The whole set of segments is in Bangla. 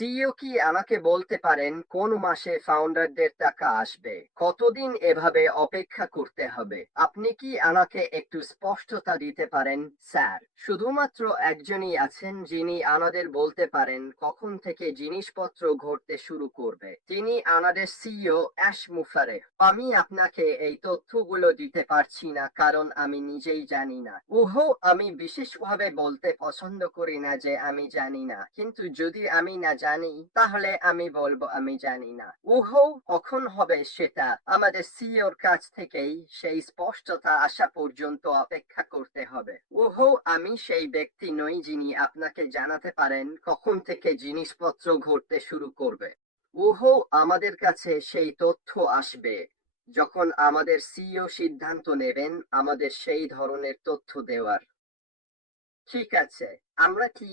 সিইও কি আমাকে বলতে পারেন কোন মাসে ফাউন্ডারদের টাকা আসবে? কতদিন এভাবে অপেক্ষা করতে হবে? আপনি কি আমাকে একটু স্পষ্টতা দিতে পারেন, স্যার? শুধুমাত্র একজনই আছেন যিনি আমাদের বলতে পারেন কখন থেকে জিনিসপত্র ঘটতে শুরু করবে। তিনি আমাদের সিইও অ্যাশ মুফারে। আমি আপনাকে এই তথ্যগুলো দিতে পারছি না কারণ আমি নিজেই জানি না। আমি বিশেষভাবে বলতে পছন্দ করি না যে আমি জানি না, কিন্তু যদি আমি না জানি তাহলে আমি বলবো আমি জানি না। কখন হবে সেটা আমাদের সিইওর কাছ থেকেই সেই স্পষ্টতা আসা পর্যন্ত অপেক্ষা করতে হবে। আমি সেই ব্যক্তি নই যিনি আপনাকে জানাতে পারেন কখন থেকে জিনিসপত্র ঘটতে শুরু করবে। আমাদের কাছে সেই তথ্য আসবে যখন আমাদের সিইও সিদ্ধান্ত নেবেন আমাদের সেই ধরনের তথ্য দেওয়ার। ঠিক আছে, আমরা কি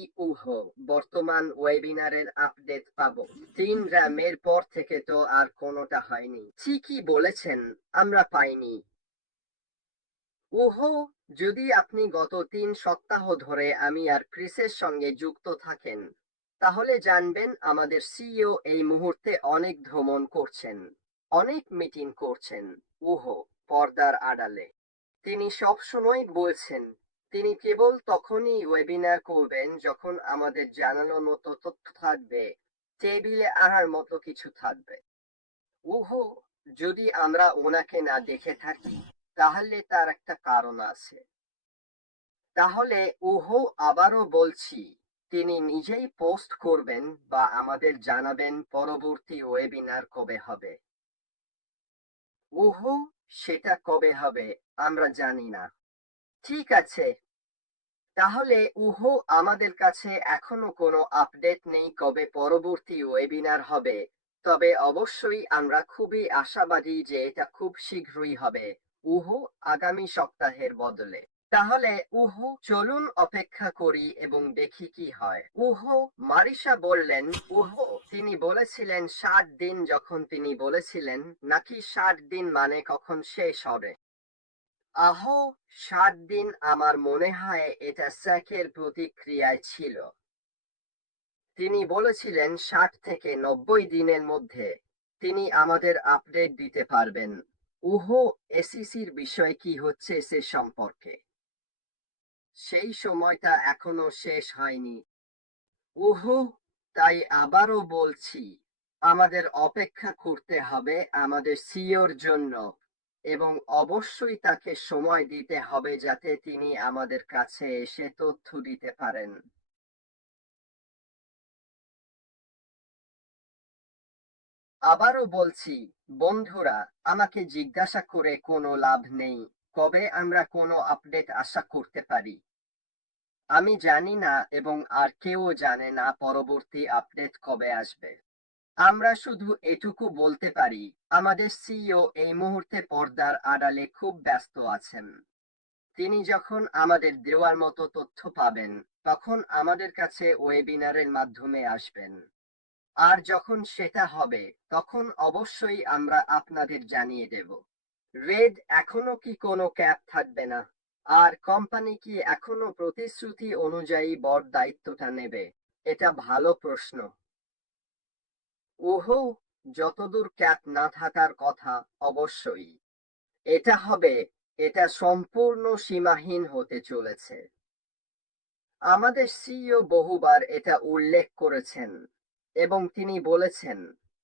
বর্তমান ওয়েবিনারের আপডেট পাবো? 3 RAM-এর পর থেকে তো আর কোনোটা হয়নি। ঠিকই বলেছেন, আমরা পাইনি। উহ যদি আপনি গত 3 সপ্তাহ ধরে আমি আর ক্রিসের সঙ্গে যুক্ত থাকেন, তাহলে জানবেন আমাদের সিইও এই মুহূর্তে অনেক ভ্রমণ করছেন, অনেক মিটিং করছেন। উহ পর্দার আড়ালে তিনি সবসময় বলছেন তিনি কেবল তখনই ওয়েবিনার করবেন যখন আমাদের জানানোর মতো তথ্য থাকবে, টেবিলে আনার মতো কিছু থাকবে। উহ যদি আমরা ওনাকে না দেখে থাকি তাহলে তার একটা কারণ আছে। তাহলে আবারও বলছি, তিনি নিজেই পোস্ট করবেন বা আমাদের জানাবেন পরবর্তী ওয়েবিনার কবে হবে। উহ সেটা কবে হবে আমরা জানি না। ঠিক আছে, তাহলে আমাদের কাছে এখনো কোনো আপডেট নেই কবে পরবর্তী ওয়েবিনার হবে, তবে অবশ্যই আমরা খুবই আশাবাদী যে এটা খুব শীঘ্রই হবে। আগামী সপ্তাহের বদলে। তাহলে চলুন অপেক্ষা করি এবং দেখি কি হয়। মারিসা বললেন, তিনি বলেছিলেন 60 দিন, যখন তিনি বলেছিলেন নাকি 60 দিন মানে কখন শেষ হবে? আহ 60 দিন, আমার মনে হয় এটা স্যাকের প্রতিক্রিয়ায় ছিল। তিনি বলেছিলেন 60 থেকে 90 দিনের মধ্যে তিনি আমাদের আপডেট দিতে পারবেন। এসিসির বিষয় কি হচ্ছে সে সম্পর্কে? সেই সময়টা এখনো শেষ হয়নি। উহু তাই আবারও বলছি, আমাদের অপেক্ষা করতে হবে আমাদের সিইওর জন্য, এবং অবশ্যই তাকে সময় দিতে হবে যাতে তিনি আমাদের কাছে এসে তথ্য দিতে পারেন। আবারও বলছি, বন্ধুরা, আমাকে জিজ্ঞাসা করে কোনো লাভ নেই কবে আমরা কোনো আপডেট আশা করতে পারি। আমি জানি না এবং আর কেউ জানে না পরবর্তী আপডেট কবে আসবে। আমরা শুধু এটুকু বলতে পারি, আমাদের সিইও এই মুহূর্তে পর্দার আড়ালে খুব ব্যস্ত আছেন। তিনি যখন আমাদের দেওয়ার মতো তথ্য পাবেন তখন আমাদের কাছে ওয়েবিনারের মাধ্যমে আসবেন। আর যখন সেটা হবে তখন অবশ্যই আমরা আপনাদের জানিয়ে দেব। রেড, এখনো কি কোনো ক্যাপ থাকবে না? আর কোম্পানি কি এখনো প্রতিশ্রুতি অনুযায়ী বড় দায়িত্বটা নেবে? এটা ভালো প্রশ্ন। ওহো, যতদূর ক্যাপ না থাকার কথা, অবশ্যই এটা হবে। এটা সম্পূর্ণ সীমাহীন হতে চলেছে। আমাদের সিইও বহুবার এটা উল্লেখ করেছেন এবং তিনি বলেছেন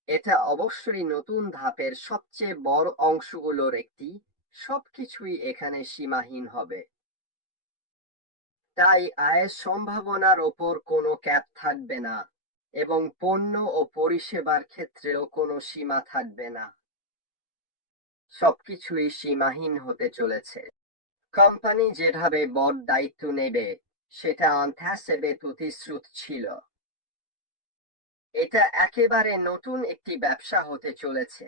এটা অবশ্যই নতুন ধাপের সবচেয়ে বড় অংশগুলোর একটি। সবকিছুই এখানে সীমাহীন হবে। তাই আয়ের সম্ভাবনার ওপর কোনো ক্যাপ থাকবে না এবং পণ্য ও পরিষেবার ক্ষেত্রেও কোনো সীমা থাকবে না। সবকিছুই সীমাহীন হতে চলেছে। কোম্পানি যেভাবে বড় দায়িত্ব নেবে সেটা অনথ্যাসেবে প্রতিশ্রুত ছিল। এটা একেবারে নতুন একটি ব্যবসা হতে চলেছে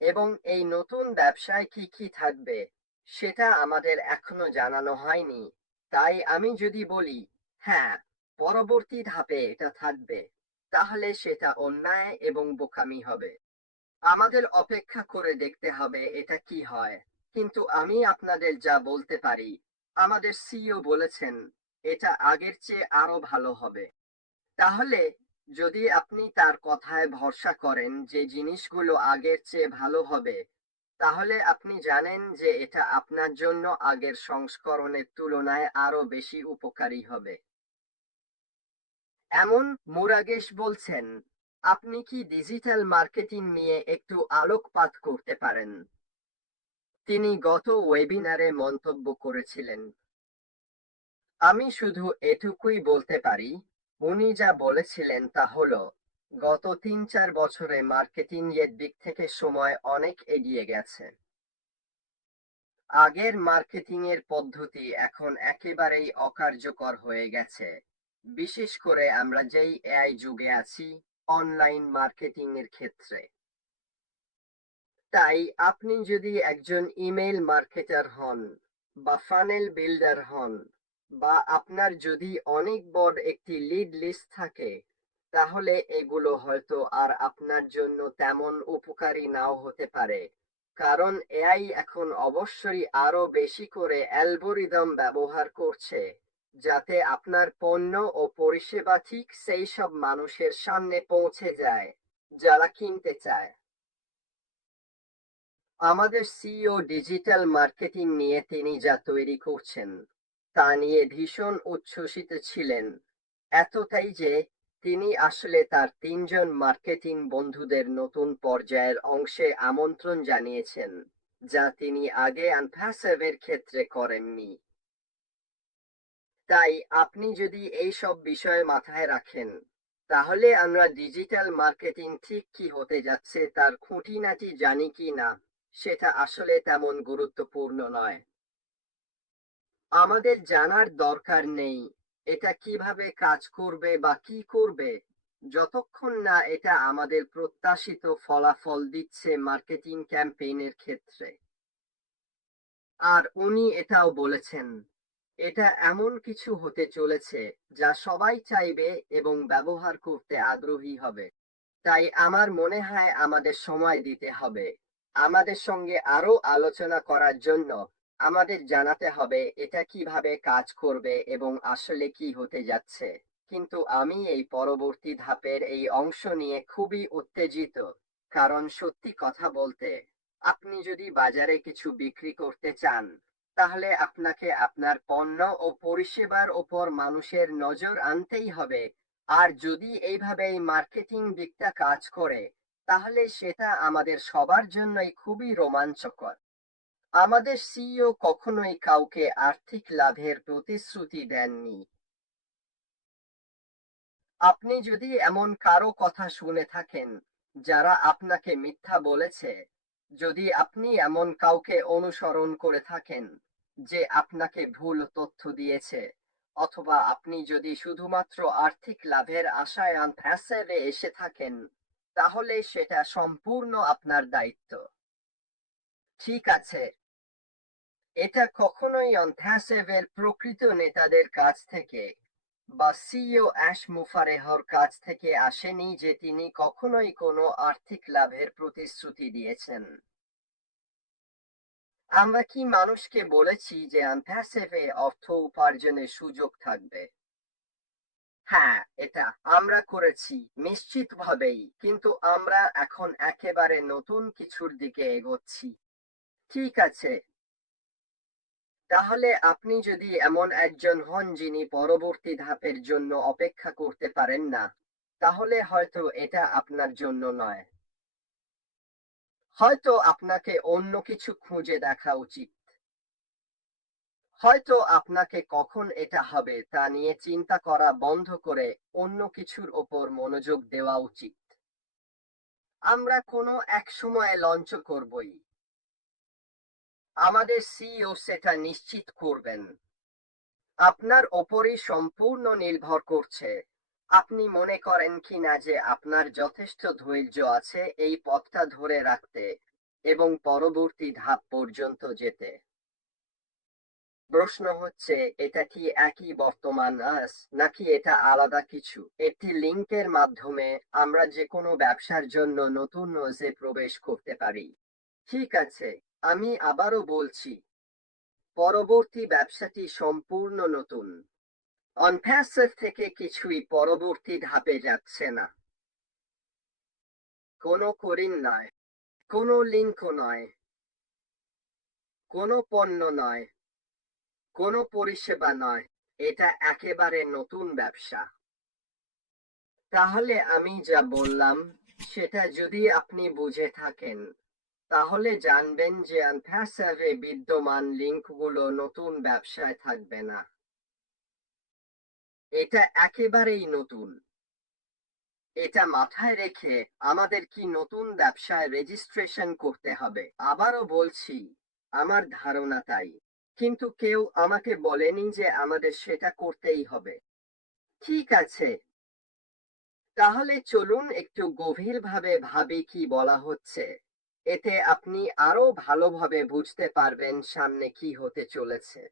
এবং এই নতুন ব্যবসায় কি কি থাকবে সেটা আমাদের এখনো জানানো হয়নি। তাই আমি যদি বলি হ্যাঁ, পরবর্তী ধাপে এটা থাকবে, তাহলে সেটা অন্যায় এবং বোকামি হবে। আমাদের অপেক্ষা করে দেখতে হবে এটা কি হয়। কিন্তু আমি আপনাদের যা বলতে পারি, আমাদের সিইও বলেছেন এটা আগের চেয়ে আরো ভালো হবে। তাহলে যদি আপনি তার কথায় ভরসা করেন যে জিনিসগুলো আগের চেয়ে ভালো হবে, তাহলে আপনি জানেন যে এটা আপনার জন্য আগের সংস্করণের তুলনায় আরো বেশি উপকারী হবে। এমন মুরাগেশ বলছেন, আপনি কি ডিজিটাল মার্কেটিং নিয়ে একটু আলোকপাত করতে পারেন? তিনি গত ওয়েবিনারে মন্তব্য করেছিলেন। আমি শুধু এটুকুই বলতে পারি, উনি যা বলেছিলেন তা হলো, গত ৩-৪ বছরে মার্কেটিং এর দিক থেকে সময় অনেক এগিয়ে গেছে। আগের মার্কেটিং এর পদ্ধতি এখন একেবারেই অকার্যকর হয়ে গেছে, বিশেষ করে আমরা যেই এআই যুগে আছি, অনলাইন মার্কেটিং এর ক্ষেত্রে। তাই আপনি যদি একজন ইমেল মার্কেটার হন বা ফানেল বিল্ডার হন, বা আপনার যদি অনেক বড় একটি লিড লিস্ট থাকে, তাহলে এগুলো হয়তো আর আপনার জন্য তেমন উপকারী নাও হতে পারে, কারণ এআই এখন অবশ্যই আরো বেশি করে অ্যালগরিদম ব্যবহার করছে, যাতে আপনার পণ্য ও পরিষেবা ঠিক সেই সব মানুষের সামনে পৌঁছে যায় যারা কিনতে চায়। আমাদের সিইও ডিজিটাল মার্কেটিং নিয়ে তিনি যা তৈরি করছেন তা নিয়ে ভীষণ উচ্ছ্বসিত ছিলেন, এতটাই যে তিনি আসলে তার ৩ জন মার্কেটিং বন্ধুদের নতুন পর্যায়ের অংশে আমন্ত্রণ জানিয়েছেন, যা তিনি আগে আনফ্যাসেভের ক্ষেত্রে করেননি। তাই আপনি যদি এই সব বিষয় মাথায় রাখেন, তাহলে আমরা ডিজিটাল মার্কেটিং ঠিক কি হতে যাচ্ছে তার খুঁটিনাটি জানি কি না সেটা আসলে তেমন গুরুত্বপূর্ণ নয়। আমাদের জানার দরকার নেই এটা কিভাবে কাজ করবে বা কি করবে, যতক্ষণ না এটা আমাদের প্রত্যাশিত ফলাফল দিচ্ছে মার্কেটিং ক্যাম্পেইনের ক্ষেত্রে। আর উনি এটাও বলেছেন, এটা এমন কিছু হতে চলেছে যা সবাই চাইবে এবং ব্যবহার করতে আগ্রহী হবে। তাই আমার মনে হয় আমাদের সময় দিতে হবে। আমাদের সঙ্গে আরো আলোচনা করার জন্য আমাদের জানাতে হবে এটা কিভাবে কাজ করবে এবং আসলে কি হতে যাচ্ছে। কিন্তু আমি এই পরবর্তী ধাপের এই অংশ নিয়ে খুবই উত্তেজিত, কারণ সত্যি কথা বলতে, আপনি যদি বাজারে কিছু বিক্রি করতে চান, তাহলে আপনাকে আপনার পণ্য ও পরিষেবার ওপর মানুষের নজর আনতেই হবে। আর যদি এইভাবে এই মার্কেটিং দিকটা কাজ করে, তাহলে সেটা আমাদের সবার জন্যই খুবই রোমাঞ্চকর। আমাদের সিইও কখনোই কাউকে আর্থিক লাভের প্রতিশ্রুতি দেননি। আপনি যদি এমন কারো কথা শুনে থাকেন যারা আপনাকে মিথ্যা বলেছে, যদি আপনি এমন কাউকে অনুসরণ করে থাকেন যে আপনাকে ভুল তথ্য দিয়েছে, অথবা আপনি যদি শুধুমাত্র আর্থিক লাভের আশায় প্যাসেভে এসে থাকেন, তাহলে সেটা সম্পূর্ণ আপনার দায়িত্ব। ঠিক আছে, এটা কখনোই প্যাসেভের প্রকৃত নেতাদের কাছ থেকে বা সিইও অ্যাশ মুফারেহর কাছ থেকে আসেনি যে তিনি কখনোই কোনো আর্থিক লাভের প্রতিশ্রুতি দিয়েছেন। আমরা কি মানুষকে বলেছি যে প্যাসিভে অর্থ উপার্জনের সুযোগ থাকবে? হ্যাঁ, এটা আমরা করেছি নিশ্চিতভাবেই, কিন্তু আমরা এখন একেবারে নতুন কিছুর দিকে এগোচ্ছি। ঠিক আছে, তাহলে আপনি যদি এমন একজন হন যিনি পরবর্তী ধাপের জন্য অপেক্ষা করতে পারেন না, তাহলে হয়তো এটা আপনার জন্য নয়। হয়তো আপনাকে অন্য কিছু খুঁজে দেখা উচিত। হয়তো আপনাকে কখন এটা হবে তা নিয়ে চিন্তা করা বন্ধ করে অন্য কিছুর ওপর মনোযোগ দেওয়া উচিত। আমরা কোনো এক সময়ে লঞ্চ করবই। আমাদের সিইও সেটা নিশ্চিত করবেন। আপনার ওপরই সম্পূর্ণ নির্ভর করছে। আপনি মনে করেন কিনা যে আপনার যথেষ্ট ধৈর্য আছে এই পথটা ধরে রাখতে এবং পরবর্তী ধাপ পর্যন্ত যেতে? প্রশ্ন হচ্ছে, এটা কি একই বর্তমান আস নাকি এটা আলাদা কিছু? একটি লিঙ্কের মাধ্যমে আমরা যে কোনো ব্যবসার জন্য নতুন নোজে প্রবেশ করতে পারি। ঠিক আছে, আমি আবারও বলছি, পরবর্তী ব্যবসাটি সম্পূর্ণ নতুন। অনপ্যাসিভ থেকে কিছুই পরবর্তী ধাপে যাচ্ছে না। কোনো কোরিং নয়, কোনো লিঙ্কও নয়, কোনো পণ্য নয়, কোনো পরিষেবা নয়। এটা একেবারে নতুন ব্যবসা। তাহলে আমি যা বললাম সেটা যদি আপনি বুঝে থাকেন, তাহলে জানবেন যে অনপ্যাসিভে বিদ্যমান লিঙ্কগুলো নতুন ব্যবসায় থাকবে না। এটা একেবারেই নতুন। এটা মাথায় রেখে আমাদের কি নতুন ব্যবসায় রেজিস্ট্রেশন করতে হবে? আবারও বলছি, আমার ধারণা তাই, কিন্তু কেউ আমাকে বলেনি যে আমাদের সেটা করতেই হবে। ঠিক আছে, তাহলে চলুন একটু গভীরভাবে ভাবি কি বলা হচ্ছে। এতে আপনি আরো ভালোভাবে বুঝতে পারবেন সামনে কি হতে চলেছে।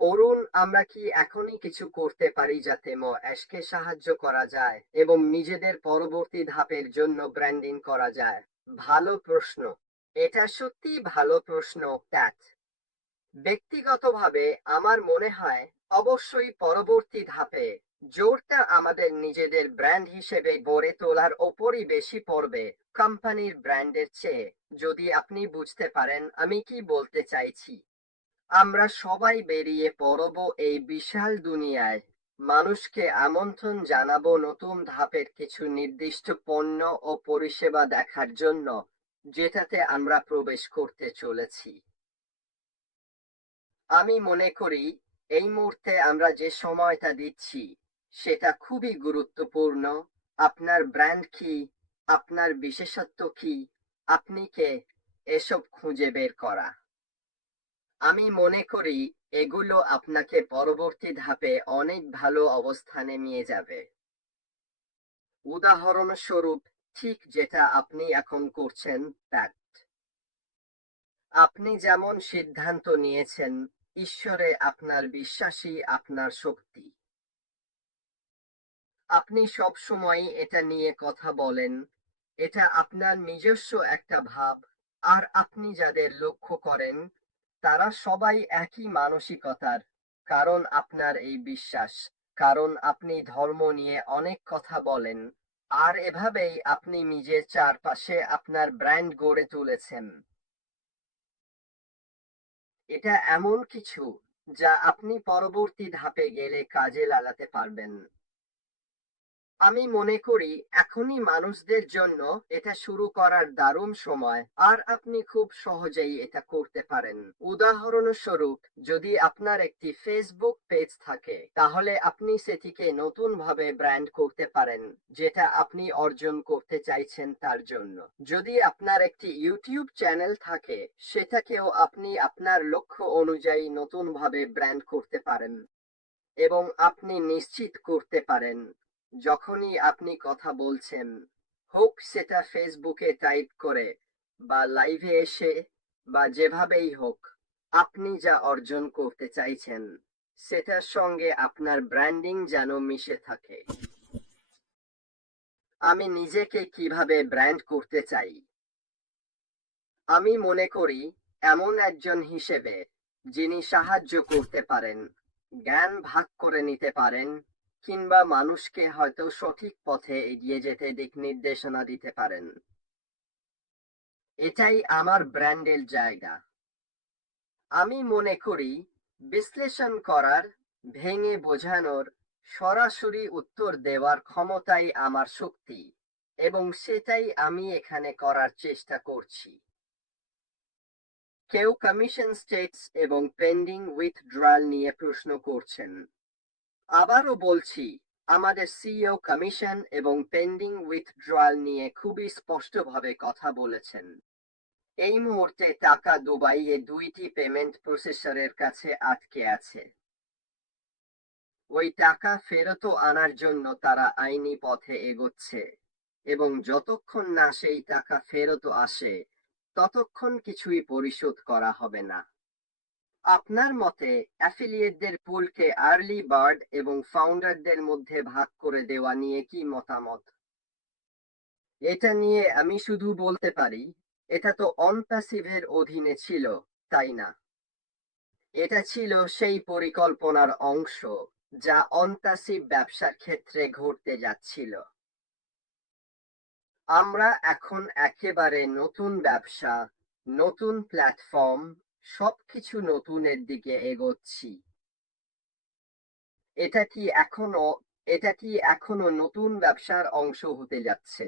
অরুণ, আমরা কি এখনই কিছু করতে পারি যাতে অ্যাশকে সাহায্য করা যায় এবং নিজেদের পরবর্তী ধাপের জন্য ব্র্যান্ডিং করা যায়? ভালো প্রশ্ন। এটা সত্যি ভালো প্রশ্ন, ক্যাট। ব্যক্তিগতভাবে আমার মনে হয় অবশ্যই পরবর্তী ধাপে জোরটা আমাদের নিজেদের ব্র্যান্ড হিসেবে গড়ে তোলার ওপরই বেশি পড়বে, কোম্পানির ব্র্যান্ডের চেয়ে। যদি আপনি বুঝতে পারেন আমি কি বলতে চাইছি। আমরা সবাই বেরিয়ে পড়ব এই বিশাল দুনিয়ায়, মানুষকে আমন্ত্রণ জানাবো নতুন ধাপের কিছু নির্দিষ্ট পণ্য ও পরিষেবা দেখার জন্য, যেটাতে আমরা প্রবেশ করতে চলেছি। আমি মনে করি এই মুহূর্তে আমরা যে সময়টা দিচ্ছি সেটা খুবই গুরুত্বপূর্ণ। আপনার ব্র্যান্ড কি, আপনার বিশেষত্ব কি, আপনি কে, এসব খুঁজে বের করা। আমি মনে করি এগুলো আপনাকে পরবর্তী ধাপে অনেক ভালো অবস্থানে নিয়ে যাবে। উদাহরণস্বরূপ, ঠিক যেটা আপনি এখন করছেন, প্যাট। আপনি যেমন সিদ্ধান্ত নিয়েছেন, ঈশ্বরে আপনার বিশ্বাসী আপনার শক্তি। আপনি সব সময় এটা নিয়ে কথা বলেন, এটা আপনার নিজস্ব একটা ভাব। আর আপনি যাদের লক্ষ্য করেন তারা সবাই একই মানসিকতার, কারণ আপনার এই বিশ্বাস, কারণ আপনি ধর্ম নিয়ে অনেক কথা বলেন। আর এভাবেই আপনি নিজের চারপাশে আপনার ব্র্যান্ড গড়ে তুলেছেন। এটা এমন কিছু যা আপনি পরবর্তী ধাপে গেলে কাজে লাগাতে পারবেন। আমি মনে করি এখনই মানুষদের জন্য এটা শুরু করার দারুণ সময়, আর আপনি খুব সহজেই এটা করতে পারেন। উদাহরণস্বরূপ, যদি আপনার একটি ফেসবুক পেজ থাকে তাহলে আপনি সেটিকে নতুন ভাবে ব্র্যান্ড করতে পারেন, যেটা আপনি অর্জন করতে চাইছেন তার জন্য। যদি আপনার একটি ইউটিউব চ্যানেল থাকে সেটাকেও আপনি আপনার লক্ষ্য অনুযায়ী নতুন ভাবে ব্র্যান্ড করতে পারেন। এবং আপনি নিশ্চিত করতে পারেন যখনই আপনি কথা বলছেন, হোক সেটা ফেসবুকে টাইপ করে বা লাইভে এসে বা যেভাবেই হোক, আপনি যা অর্জন করতে চাইছেন সেটার সঙ্গে আপনার ব্র্যান্ডিং যেন মিশে থাকে। আমি নিজেকে কিভাবে ব্র্যান্ড করতে চাই? আমি মনে করি এমন একজন হিসেবে যিনি সাহায্য করতে পারেন, জ্ঞান ভাগ করে নিতে পারেন, কিংবা মানুষকে হয়তো সঠিক পথে এগিয়ে যেতে দিক নির্দেশনা দিতে পারেন। এটাই আমার ব্র্যান্ডের জায়গা। আমি মনে করি বিশ্লেষণ করার, ভেঙে বোঝানোর, সরাসরি উত্তর দেওয়ার ক্ষমতাই আমার শক্তি, এবং সেটাই আমি এখানে করার চেষ্টা করছি। কেউ কমিশন স্টেটস এবং পেন্ডিং উইথড্রয়াল নিয়ে প্রশ্ন করছেন। আবারও বলছি, আমাদের সিইও কমিশন এবং পেন্ডিং উইথড্রয়াল নিয়ে খুবই স্পষ্টভাবে কথা বলেছেন। এই মুহূর্তে টাকা দুবাইয়ে 2টি পেমেন্ট প্রসেসরের কাছে আটকে আছে। ওই টাকা ফেরত আনার জন্য তারা আইনি পথে এগোচ্ছে, এবং যতক্ষণ না সেই টাকা ফেরত আসে ততক্ষণ কিছুই পরিশোধ করা হবে না। আপনার মতে অ্যাফিলিয়েটদের পুলকে আর্লি বার্ড এবং ফাউন্ডারদের মধ্যে ভাগ করে দেওয়া নিয়ে কি মতামত? এটা নিয়ে আমি শুধু বলতে পারি, এটা তো অনপ্যাসিভের অধীনে ছিল, তাই না? এটা ছিল সেই পরিকল্পনার অংশ যা অনতাসিব ব্যবসার ক্ষেত্রে ঘটতে যাচ্ছিল। আমরা এখন একেবারে নতুন ব্যবসা, নতুন প্ল্যাটফর্ম, সবকিছু নতুনের দিকে এগোচ্ছি। এটা কি এখনো এটা কি এখনো নতুন ব্যবসার অংশ হতে যাচ্ছে?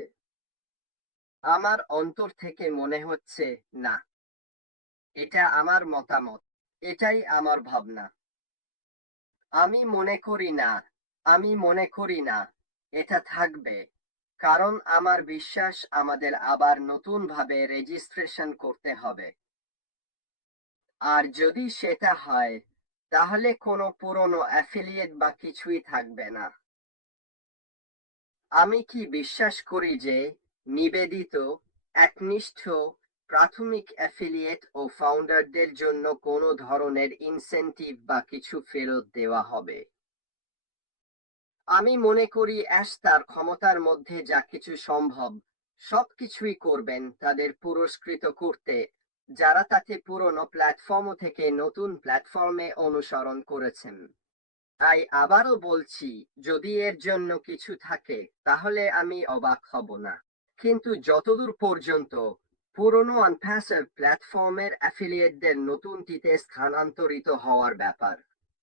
আমার অন্তর থেকে মনে হচ্ছে না। এটা আমার মতামত। এটাই আমার ভাবনা। আমি মনে করি না আমি মনে করি না এটা থাকবে, কারণ আমার বিশ্বাস আমাদের আবার নতুনভাবে রেজিস্ট্রেশন করতে হবে। আর যদি সেটা হয়, তাহলে কোনো পুরনো অ্যাফিলিয়েট বা কিছুই থাকবে না। আমি কি বিশ্বাস করি যে নিবেদিত, একনিষ্ঠ, প্রাথমিক অ্যাফিলিয়েট ও ফাউন্ডারদের জন্য কোনো ধরনের ইনসেনটিভ বা কিছু ফেরত দেওয়া হবে। আমি মনে করি অ্যাশ তার ক্ষমতার মধ্যে যা কিছু সম্ভব সবকিছুই করবেন তাদের পুরস্কৃত করতে, যারা তাকে পুরনো প্ল্যাটফর্ম থেকে নতুন প্ল্যাটফর্মে অনুসরণ করেছেন। তাই আবারও বলছি, যদি এর জন্য কিছু থাকে তাহলে আমি অবাক হব না। কিন্তু যতদূর পর্যন্ত পুরনো আনপ্যাসেভ প্ল্যাটফর্মের অ্যাফিলিয়েটদের নতুনটিতে স্থানান্তরিত হওয়ার ব্যাপার,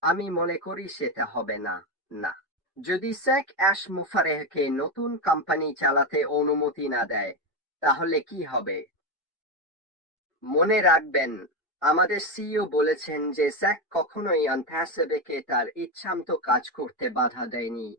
আমি মনে করি সেটা হবে না। না, যদি স্যাক অ্যাশ মুফারেহকে নতুন কোম্পানি চালাতে অনুমতি না দেয়, তাহলে কি হবে? মনে রাখবেন, আমাদের সিইও বলেছেন যে স্যাক কখনোই আনপ্যাসেভকে তার ইচ্ছামতো কাজ করতে বাধা দেয়নি।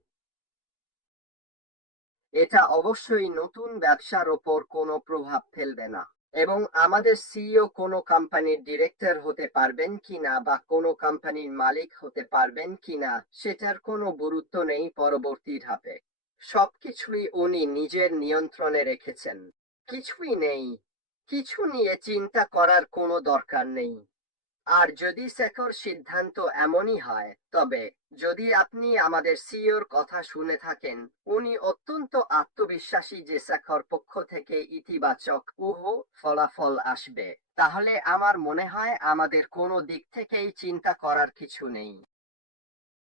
এটা অবশ্যই নতুন ব্যবসার ওপর কোনো প্রভাব ফেলবে না। এবং আমাদের সিইও কোনো কোম্পানির ডিরেক্টর হতে পারবেন কিনা বা কোনো কোম্পানির মালিক হতে পারবেন কিনা সেটার কোনো গুরুত্ব নেই পরবর্তী ধাপে। সবকিছুই উনি নিজের নিয়ন্ত্রণে রেখেছেন। কিছুই নেই, কিছু নিয়ে চিন্তা করার কোনো দরকার নেই। আর যদি শেখর সিদ্ধান্ত এমনই হয়, তবে যদি আপনি আমাদের সিইওর কথা শুনে থাকেন, উনি অত্যন্ত আত্মবিশ্বাসী যে শেখর পক্ষ থেকে ইতিবাচক ফলাফল আসবে, তাহলে আমার মনে হয় আমাদের কোনো দিক থেকেই চিন্তা করার কিছু নেই।